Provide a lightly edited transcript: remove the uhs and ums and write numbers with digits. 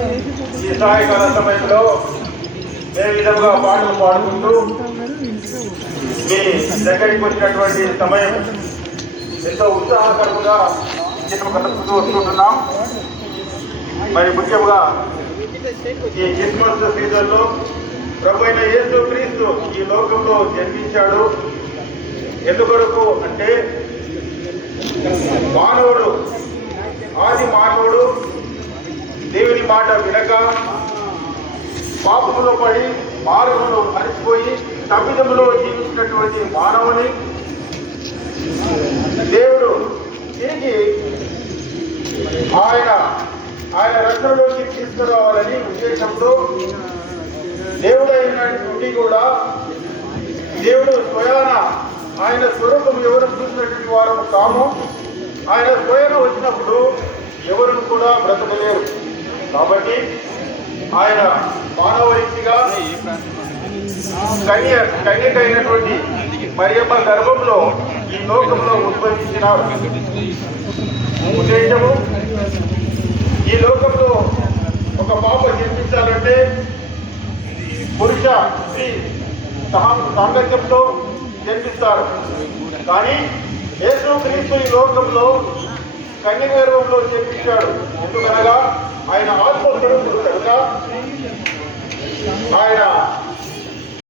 ఈ సాయంకాల సమయంలో ఏ విధంగా పాటలు పాడుకుంటూ మీ దగ్గరికి వచ్చినటువంటి సమయం ఎంతో ఉత్సాహకరంగా మేము కలుపుతూ వస్తుంటున్నాం. మరి ముఖ్యంగా ఈ క్రిస్మస్ సీజన్లో ప్రభు అయిన యేసు క్రీస్తు ఈ లోకంలో జన్మించాడు. ఎందుకొరకు అంటే మానవుడు, ఆది మానవుడు దేవుని మాట వినక పాపములో పడి మార్గంలో మరిచిపోయి తప్పిదములో జీవించినటువంటి మానవుని దేవుడు తిరిగి ఆయన రక్షణలోకి తీసుకురావాలని ఉద్దేశంతో దేవుడైన నుండి కూడా దేవుడు స్వయాన ఆయన స్వరూపం ఎవరు చూసినటువంటి వారు కాము. ఆయన స్వయం వచ్చినప్పుడు ఎవరు కూడా బ్రతకలేరు. కాబట్టి ఆయన మానవరీతిగా కన్యకైనటువంటి మరియమ్మ గర్భంలో ఈ లోకంలో ఉద్భవించినారు. ఉద్దేశము ఈ లోకంలో ఒక పాప జన్మించాలంటే పురుష స్త్రీ సాంగత్యంతో జన్మిస్తారు. కానీ యేసు క్రీస్తు ఈ లోకంలో కన్యక గర్భంలో జన్మించాడు. ఎందుకనగా ఆయన ఆత్మస్వరూపుడు కనుక ఆయన